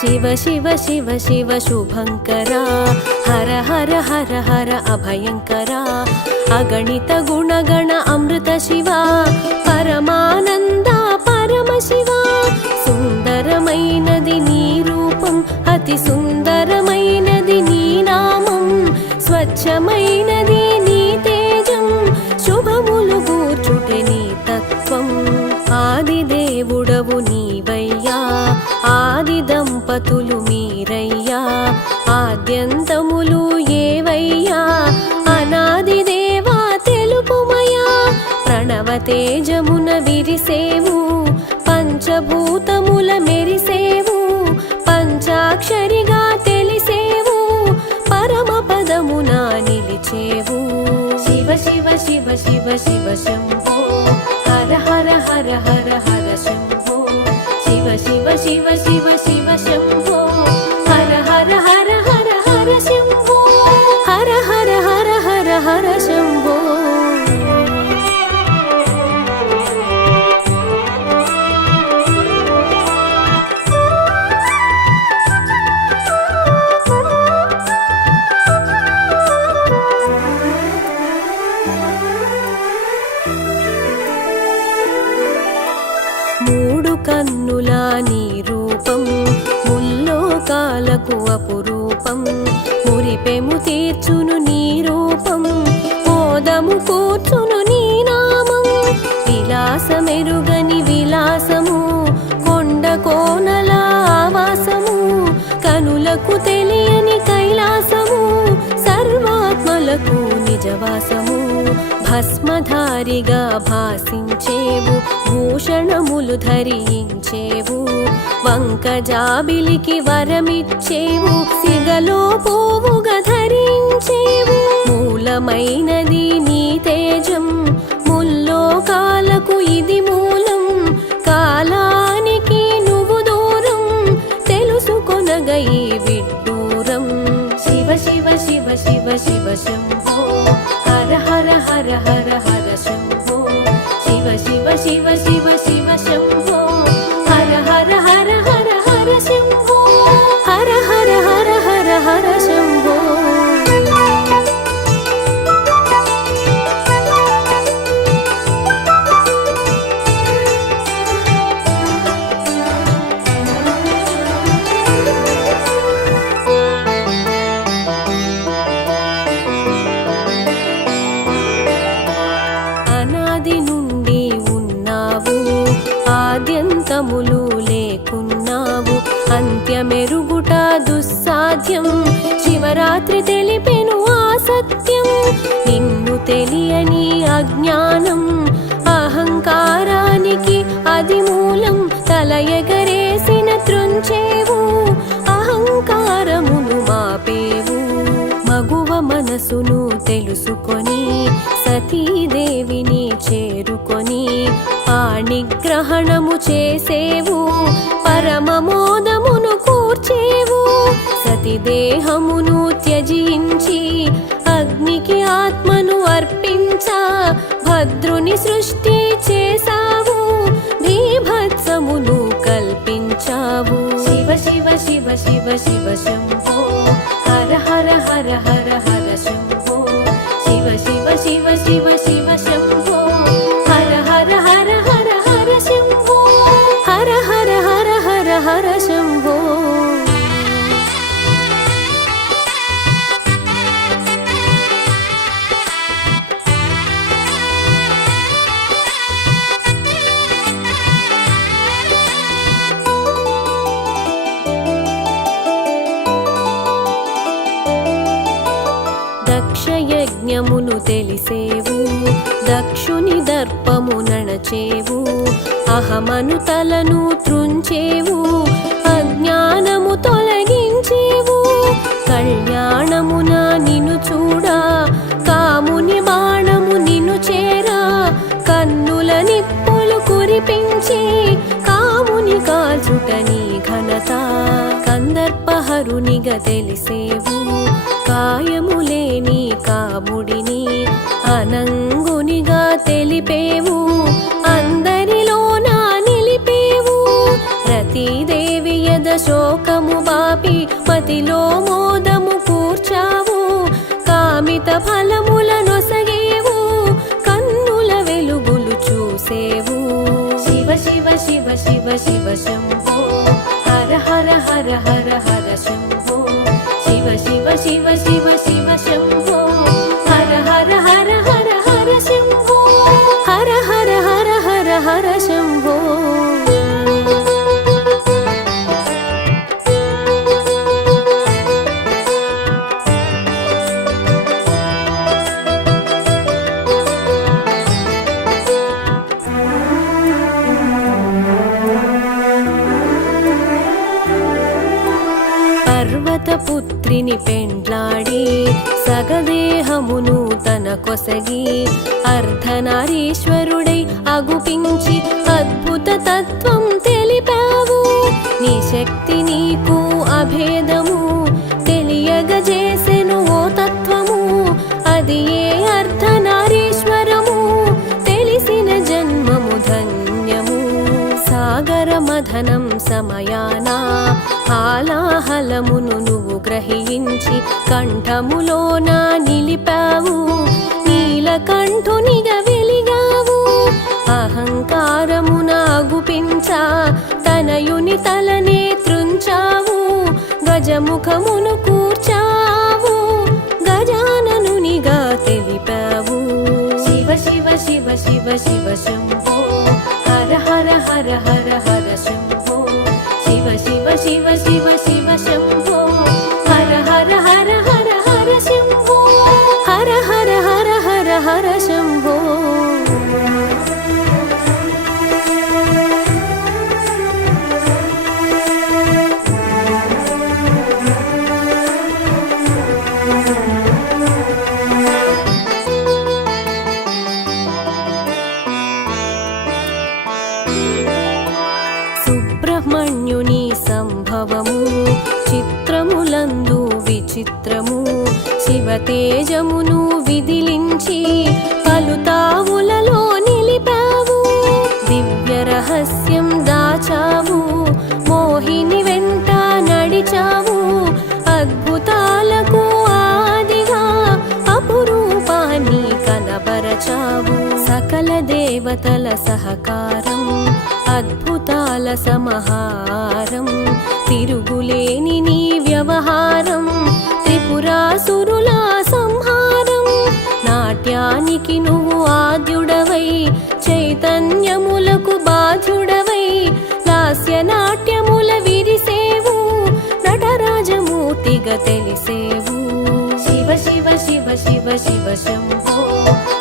शिव शिव शिव शिव शुभंकरा हर हर हर हर अभयंकरा अगणित गुणगण अमृत शिवा परमानंद परम शिवा सुंदरमैनदि नी रूपं अति सुंदरमैनदि नी नामं स्वच्छमैनदि नी तेजं शुभमुलु गूर्चुटे नी तत्त्वं आदिदेवुडवु नीवయ్యా ఆది దంపతులు మీరయ్యా ఆద్యంతములు ఏవయ్యా అనాది దేవా తెలుపుమయా ప్రణవ తేజమున విరిసేవు పంచభూతముల మెరిసేవు పంచాక్షరిగా తెలిసేవు పరమ పదమున నిలిచేవు శివ శివ శివ శివ శివ శంభో హర హర హర హర హర శంభో शिव शिव शिव शिव शिव शंभो हर हर हर हर हर शंभो हर हर हर हर हर शंभो మూడు కన్నుల నీ రూపం ముల్లోకాలకు అపురూపం మురిపెము తీర్చును నీ రూపం మోదము కూర్చును నీ నామం విలాసమెరుగని విలాసము కొండ కోనల ఆవాసము కనులకు తెలియని కైలాసము సర్వాత్మలకు నిజవాసము భస్మధారిగా భాసించేవు భూషణములు ధరించేవు వంక జాబిలికి వరమిచ్చేవు సిగలో పోవుగా ధరించేవు మూలమైనది నీ తేజం ముల్లోకాలకు ఇది మూలం కాలానికి నువ్వు దూరం తెలుసుకొనగ ఈ విడ్డూరం శివ శివ శివ శివ శివ శంభో హర హర హర హర హర శంభో शिव शिव शिव शिव शिव शंभो हर हर हर हर हर शंभो हर हर हर हर हर शंभो ఆద్యంతములు లేకున్నావు అంత్యమెరుగుట దుస్సాధ్యం శివరాత్రి తెలిపెను ఆ సత్యం నిన్ను తెలియని అజ్ఞానం అహంకారానికి అది మూలం తల ఎగరేసిన త్రుంచేవు అహంకారమును మాపేవు మగువ మనసును తెలుసుకొని సతీదేవిని చేరుకొని పాణిగ్రహణము చేసేవు పరమమోదమును కూర్చేవు సతిదేహమును త్యజించి అగ్నికి ఆత్మను అర్పించా భద్రుని సృష్టి చేసావు భీభత్సమును కల్పించావు శివ శివ శివ శివ శివ శంభో హర హర హర హర హర శంభో శివ శివ శివ శివ శివ శంభో హర హర హర హర హర శంభో హర హర హర హర హర శంభో దక్షయజ్ఞమును తెలిసేవు దక్షుని దర్పము నణచేవు అహమను తలను త్రుంచేవు అజ్ఞానము తొలగించేవు కళ్యాణమున నిన్ను చూడా కాముని బాణము నిన్ను చేరా కన్నుల నిప్పులు కురి కురిపించి కాముని కాల్చుట నీ ఘనత కందర్పహరునిగా తెలిసేవు కాయములేని కాముడిని అనంగునిగా తెలిపేవు అందరిలోన నిలిపేవు రతీదేవి యద శోకము బాపి మతిలో మోదము కూర్చావు కామిత ఫలములనొసగేవు కన్నుల వెలుగులు చూసేవు శివ శివ శివ శివ శివ శంభో హర హర హర హర హర శంభో శివ శివ శివ శివ శివ శంభో హర హర హర హర హర శంభో హర హర హర హర హర శంభో పుత్రిని పెండ్లాడి సగదేహమును తన కొసగి అర్ధనారీశ్వరుడై అగుపించి అద్భుత తత్వం తెలిపావు నీ శక్తి నీకు అభేదము తెలియగజేసెను ఓ తత్వము అది ఏ అర్ధనారీశ్వరము తెలిసిన జన్మము ధన్యము సాగర మథనం సమయాన హాలాహలమును నువ్వు గ్రహించి కంఠములోన నిలిపావు నీలకంఠునిగా వెలిగావు అహంకారమున గుపించా తనయుని తలనే త్రుంచావు గజముఖమును కూర్చావు గజాననునిగా తెలిపావు శివ శివ శివ శివ శివ శంభో హర హర హర హర హర శంభో శివ శివ శివ శివ శివ శంభో హర హర హర హర హర శంభో హర హర హర హర హర శంభో సుబ్రహ్మణ్యుని సంభవము చిత్రములందు విచిత్రము శివతేజమును విదిలించి పలుతావులలో నిలిపావు దివ్య రహస్యం దాచావు మోహిని వెంట నడిచావు అద్భుతాలకు ఆదిగా అపురూపాన్ని కనబరచావు సకల దేవతల సహకారం అద్భుతాల సమహారం తిరుగులేని నీ వ్యవహారం త్రిపురాసురుల సంహారం నాట్యానికి నువ్వు ఆద్యుడవై చైతన్యములకు బాధ్యుడవై లాస్య నాట్యముల విరిసేవు నటరాజమూర్తిగా తెలిసేవు శివ శివ శివ శివ శివ శంభో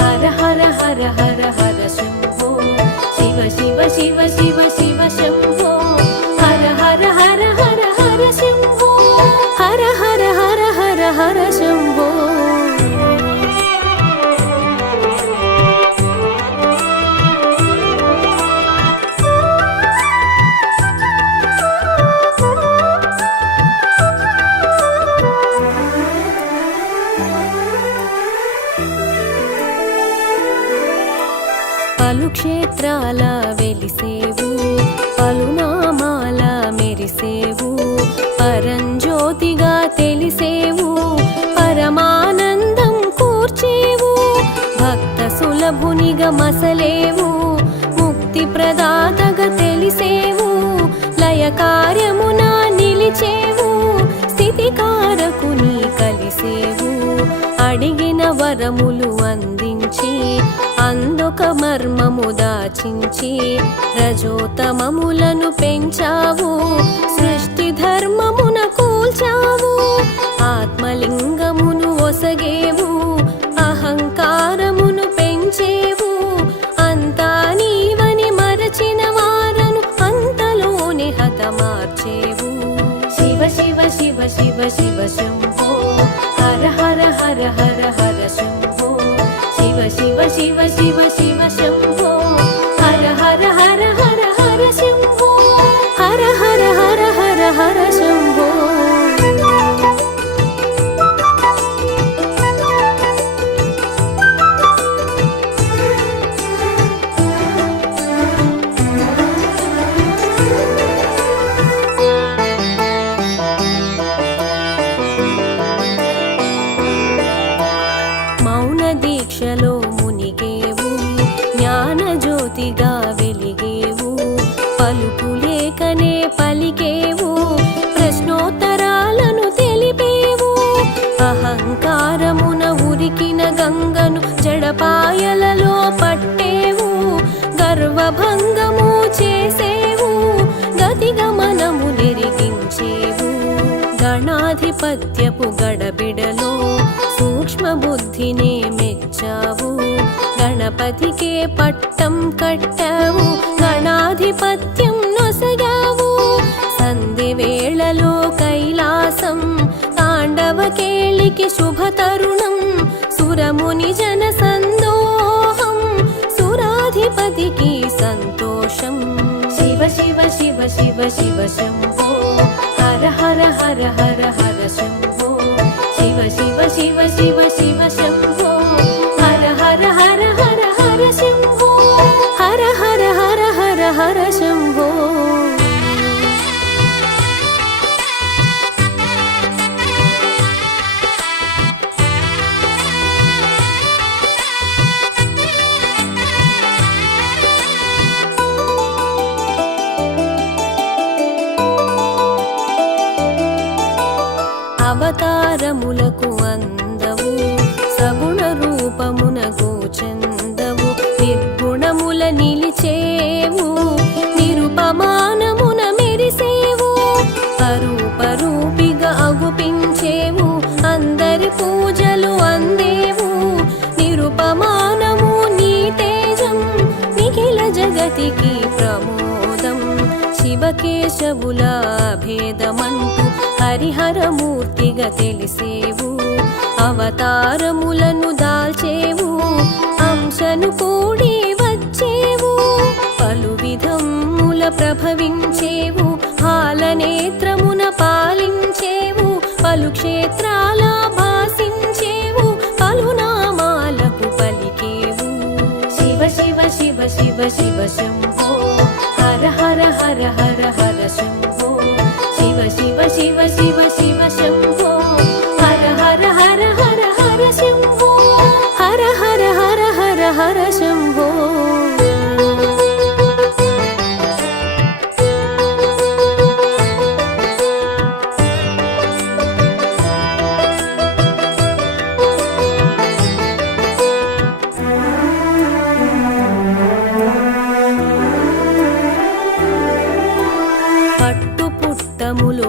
హర హర హర హర హర శంభో శివ శివ శివ శివ శివ శంభో హర హర హర హర హర శంభో హర హర హర హర హర శంభో పలు క్షేత్రాల వెలిసేవు పలునామాల మెరిసేవు పరంజ్యోతిగా తెలిసేవు పరమానందం కూర్చేవు భక్త సులభునిగా మసలేవు ముక్తి ప్రదాతగా తెలిసేవు లయ కార్యమున నిలిచేవు స్థితికారకుని కలిసేవు అడిగిన వరములు అందించి అందొక మర్మము దాచించి రజోతమములను పెంచావు సృష్టి ధర్మమున కూల్చావు ఆత్మలింగమును ఒసగేవు అహంకారమును పెంచేవు అంతా నీవని మరచిన వారను అంతలోనే హతమార్చేవు శివ శివ శివ శివ శివ శంభో హర హర హర హర హర శంభో శివ శివ శివ శివ శివ శంభో హర హర హర గడబిడలో సూక్ష్మ బుద్ధినే మెచ్చావు గణపతికే పట్టం కట్టావు గణాధిపత్యం నొసగావు సంధి వేళలో కైలాసం తాండవ కేళికి శుభ తరుణం సురముని జన సందోహం సురాధిపతికి సంతోషం శివ శివ శివ శివ శివ శంభో హర హర హర హర హర శంభో శివ శివ శివ శివ శివ శంభో హర హర హర హర హర శంభో హర హర హర హర హర శంభో అవతారములకు అందవు సగుణ రూపమునకు చందవు నిర్గుణముల నిలిచేవు నిరుపమానమున మెరిసేవు అరూపరూపిగా అగుపించేవు అందరి పూజలు అందేవు నిరుపమానము నీ తేజం నిఖిల జగతికి ప్రమోదం శివకేశవుల భేదమంటూ హరిహరమూర్తిగా తెలిసేవు అవతారములను దాల్చేవు అంశను కూడి వచ్చేవు పలు విధముల ప్రభవించేవు హాలనేత్రమున పాలించేవు పలు క్షేత్రాల భాసించేవు పలు నామాలకు పలికేవు శివ శివ శివ శివ శివ శంభో హర హర హర హర హర శంభో శివ శివ శివ శివ శివ శంభో హర హర హర హర హర శంభో హర హర హర హర హర శంభో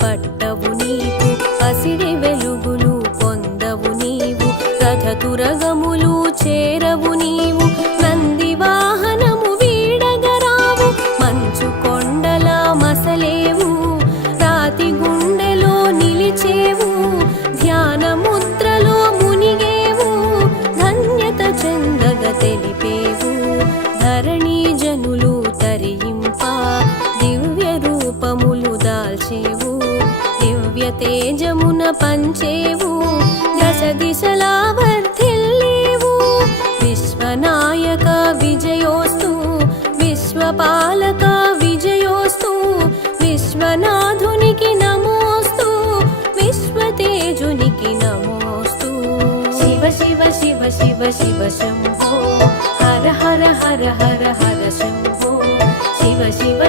పట్టవు నీవు పసిడి వెలుగులు పొందవు నీవు రథతురగములు చేరవు నీవు నంది వాహనము వీడగరావు మంచు కొండల మసలేవు రాతి గుండెలో నిలిచేవు ధ్యాన ముద్రలో మునిగేవు ధన్యత చెందగ తెలిపేవు ధరణి జనులు తరింప దివ్య రూపములు దాల్చేవు దివ్య తేజమున పంచేవు దశ దిశలా వర్ధిల్లేవు విశ్వనాయక విజయోస్తు విశ్వపాలక విజయోస్తు విశ్వనాథునికి నమోస్తు విశ్వతేజునికి నమోస్తు శివ శివ శివ శివ శివ శంభో హర హర హర హర హర శంభో శివ శివ